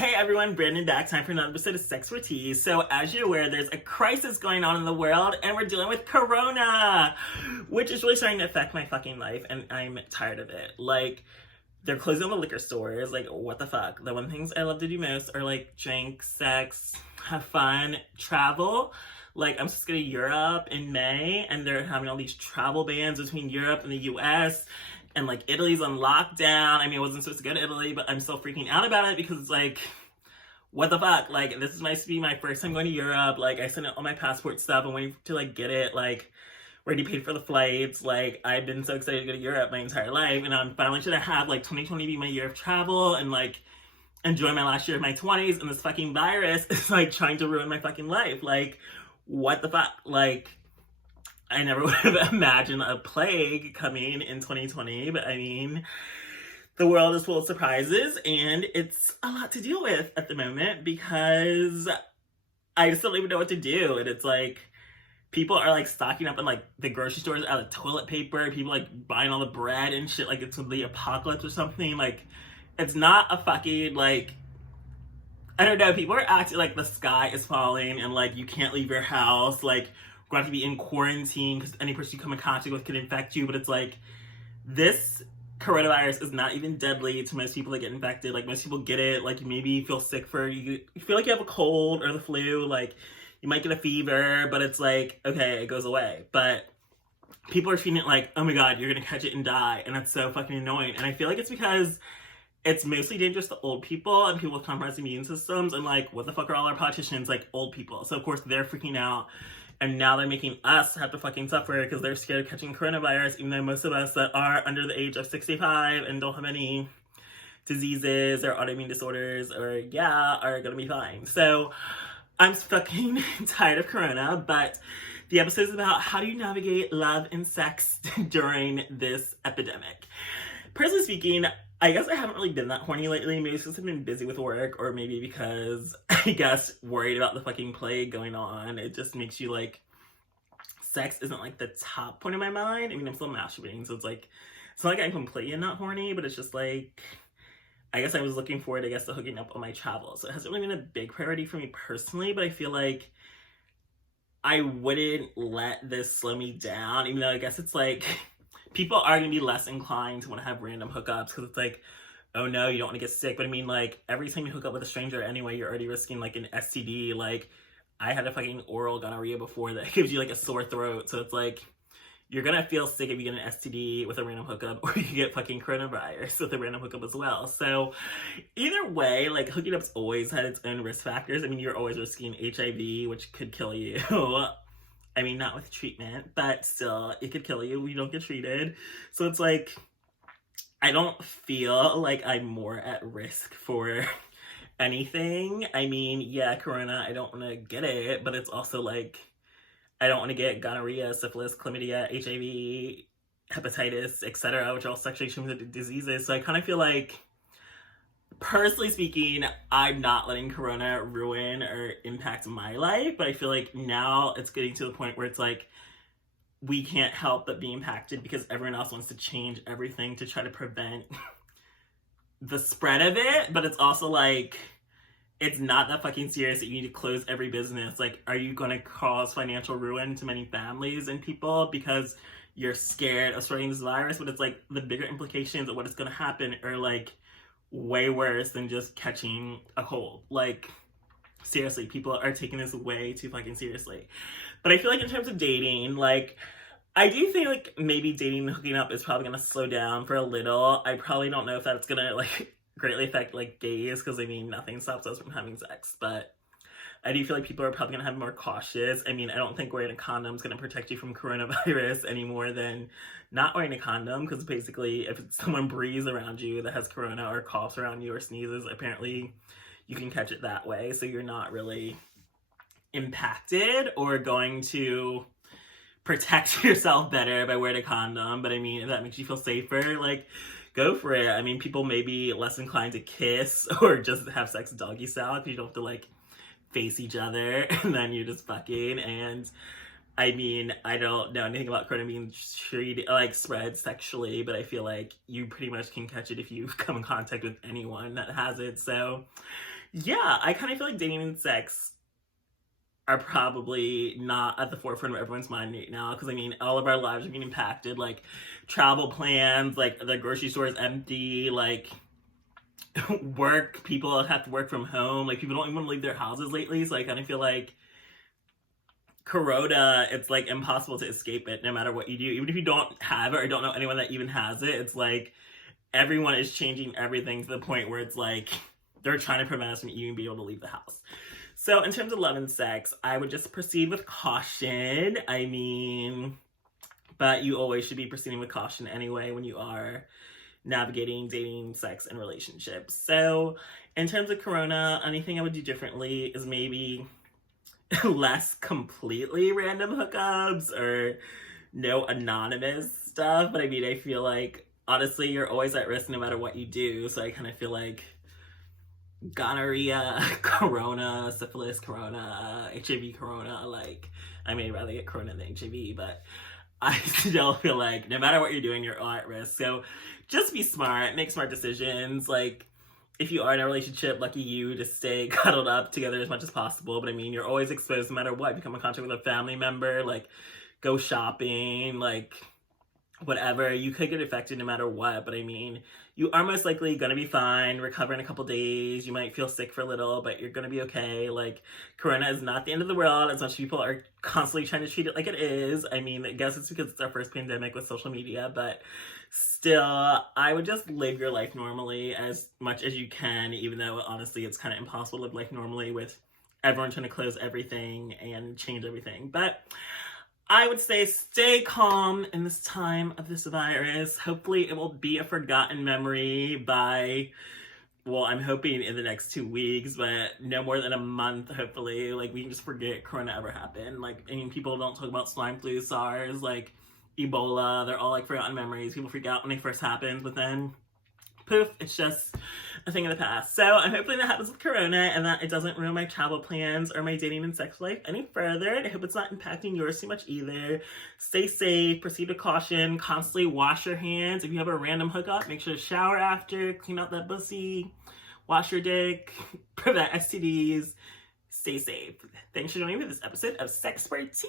Hey everyone, Brandon back. Time for another episode of SexxxPerTease. So as you're aware, there's a crisis going on in the world and we're dealing with Corona, which is really starting to affect my fucking life and I'm tired of it. Like, they're closing all the liquor stores. Like, what the fuck? The one things I love to do most are like drink, sex, have fun, travel. Like, I'm supposed to go to Europe in May and they're having all these travel bans between Europe and the US. And like Italy's on lockdown. I mean, I wasn't supposed to go to Italy, but I'm still freaking out about it because it's like, what the fuck? Like, this is supposed to be my first time going to Europe. Like, I sent out all my passport stuff. I'm waiting to like get it. Like, already paid for the flights. Like, I've been so excited to go to Europe my entire life, and I'm finally gonna have like 2020 be my year of travel and like enjoy my last year of my 20s. And this fucking virus is like trying to ruin my fucking life. Like, what the fuck? Like, I never would have imagined a plague coming in 2020, but I mean, the world is full of surprises and it's a lot to deal with at the moment because I just don't even know what to do. And it's like, people are like stocking up in like the grocery stores out of toilet paper, people like buying all the bread and shit like it's the apocalypse or something. Like, it's not a fucking like, I don't know, people are acting like the sky is falling and like you can't leave your house. Like, we're going to be in quarantine because any person you come in contact with can infect you. But it's like, this coronavirus is not even deadly to most people that get infected. Like, most people get it. Like, maybe you feel sick you feel like you have a cold or the flu. Like, you might get a fever, but it's like, okay, it goes away. But people are treating it like, oh my god, you're going to catch it and die. And that's so fucking annoying. And I feel like it's because it's mostly dangerous to old people and people with compromised immune systems. And like, what the fuck are all our politicians? Like, old people. So of course they're freaking out. And now they're making us have to fucking suffer because they're scared of catching coronavirus, even though most of us that are under the age of 65 and don't have any diseases or autoimmune disorders or, are gonna be fine. So I'm fucking tired of Corona, but the episode is about how do you navigate love and sex during this epidemic. Personally speaking, I guess I haven't really been that horny lately. Maybe it's because I've been busy with work, or maybe because, I guess, worried about the fucking plague going on. It just makes you, like, sex isn't, like, the top point of my mind. I mean, I'm still masturbating, so it's, like, it's not like I'm completely not horny, but it's just, like, I guess I was looking forward, to hooking up on my travels. So it hasn't really been a big priority for me personally, but I feel like I wouldn't let this slow me down, even though I guess it's, like, people are going to be less inclined to want to have random hookups because it's like, oh no, you don't want to get sick. But I mean, like, every time you hook up with a stranger anyway, you're already risking like an STD. Like, I had a fucking oral gonorrhea before that gives you like a sore throat. So it's like, you're going to feel sick if you get an STD with a random hookup, or you get fucking coronavirus with a random hookup as well. So either way, like, hooking up's always had its own risk factors. I mean, you're always risking HIV, which could kill you. I mean, not with treatment, but still, it could kill you if you don't get treated. So it's like, I don't feel like I'm more at risk for anything. I mean, yeah, Corona, I don't want to get it, but it's also like, I don't want to get gonorrhea, syphilis, chlamydia, HIV, hepatitis, etc., which are all sexually transmitted diseases. So I kind of feel like, personally speaking, I'm not letting Corona ruin or impact my life, but I feel like now it's getting to the point where it's like, we can't help but be impacted because everyone else wants to change everything to try to prevent the spread of it, but it's also like, it's not that fucking serious that you need to close every business. Like, are you going to cause financial ruin to many families and people because you're scared of spreading this virus? But it's like, the bigger implications of what is going to happen are like, way worse than just catching a cold. Like, seriously, people are taking this way too fucking seriously. But I feel like in terms of dating, like, I do think like maybe dating and hooking up is probably gonna slow down for a little. I probably don't know if that's gonna like greatly affect like gays, because I mean, nothing stops us from having sex, but I do feel like people are probably gonna have more cautious. I mean, I don't think wearing a condom is gonna protect you from coronavirus any more than not wearing a condom, because basically if someone breathes around you that has corona or coughs around you or sneezes, apparently you can catch it that way. So you're not really impacted or going to protect yourself better by wearing a condom. But I mean, if that makes you feel safer, like, go for it. I mean, people may be less inclined to kiss or just have sex doggy style if you don't have to like face each other and then you're just fucking. And I mean, I don't know anything about corona being treated like spread sexually, but I feel like you pretty much can catch it if you come in contact with anyone that has it. So Yeah, I kind of feel like dating and sex are probably not at the forefront of everyone's mind right now, because I mean, all of our lives are being impacted. Like, travel plans, like the grocery store is empty, like work, people have to work from home, like people don't even want to leave their houses lately. So I kind of feel like Corona, it's like impossible to escape it no matter what you do. Even if you don't have it or don't know anyone that even has it, it's like everyone is changing everything to the point where it's like they're trying to prevent us from even being able to leave the house. So in terms of love and sex, I would just proceed with caution. I mean, but you always should be proceeding with caution anyway when you are navigating dating, sex, and relationships. So in terms of Corona, anything I would do differently is maybe less completely random hookups or no anonymous stuff. But I mean, I feel like honestly, you're always at risk no matter what you do. So I kind of feel like gonorrhea, corona, syphilis, corona, HIV, corona, like, I mean, I'd rather get corona than HIV, but I still feel like no matter what you're doing, you're all at risk. So just be smart, make smart decisions. Like, if you are in a relationship, lucky you, to stay cuddled up together as much as possible. But I mean, you're always exposed no matter what. You come in contact with a family member, like, go shopping, like, whatever. You could get affected no matter what. But I mean, you are most likely going to be fine, recover in a couple days. You might feel sick for a little, but you're going to be okay. Like, Corona is not the end of the world, as much as people are constantly trying to treat it like it is. I mean, I guess it's because it's our first pandemic with social media, but still, I would just live your life normally as much as you can, even though honestly it's kind of impossible to live life normally with everyone trying to close everything and change everything. But I would say stay calm in this time of this virus. Hopefully it will be a forgotten memory by, well, I'm hoping in the next 2 weeks, but no more than a month, hopefully. Like, we can just forget Corona ever happened. Like, I mean, people don't talk about swine flu, SARS, like Ebola. They're all like forgotten memories. People freak out when they first happened, but then poof, it's just a thing of the past. So I'm hoping that happens with Corona and that it doesn't ruin my travel plans or my dating and sex life any further. And I hope it's not impacting yours too much either. Stay safe, proceed with caution, constantly wash your hands. If you have a random hookup, make sure to shower after, clean out that pussy, wash your dick, prevent STDs. Stay safe. Thanks for joining me for this episode of SexxPerTease.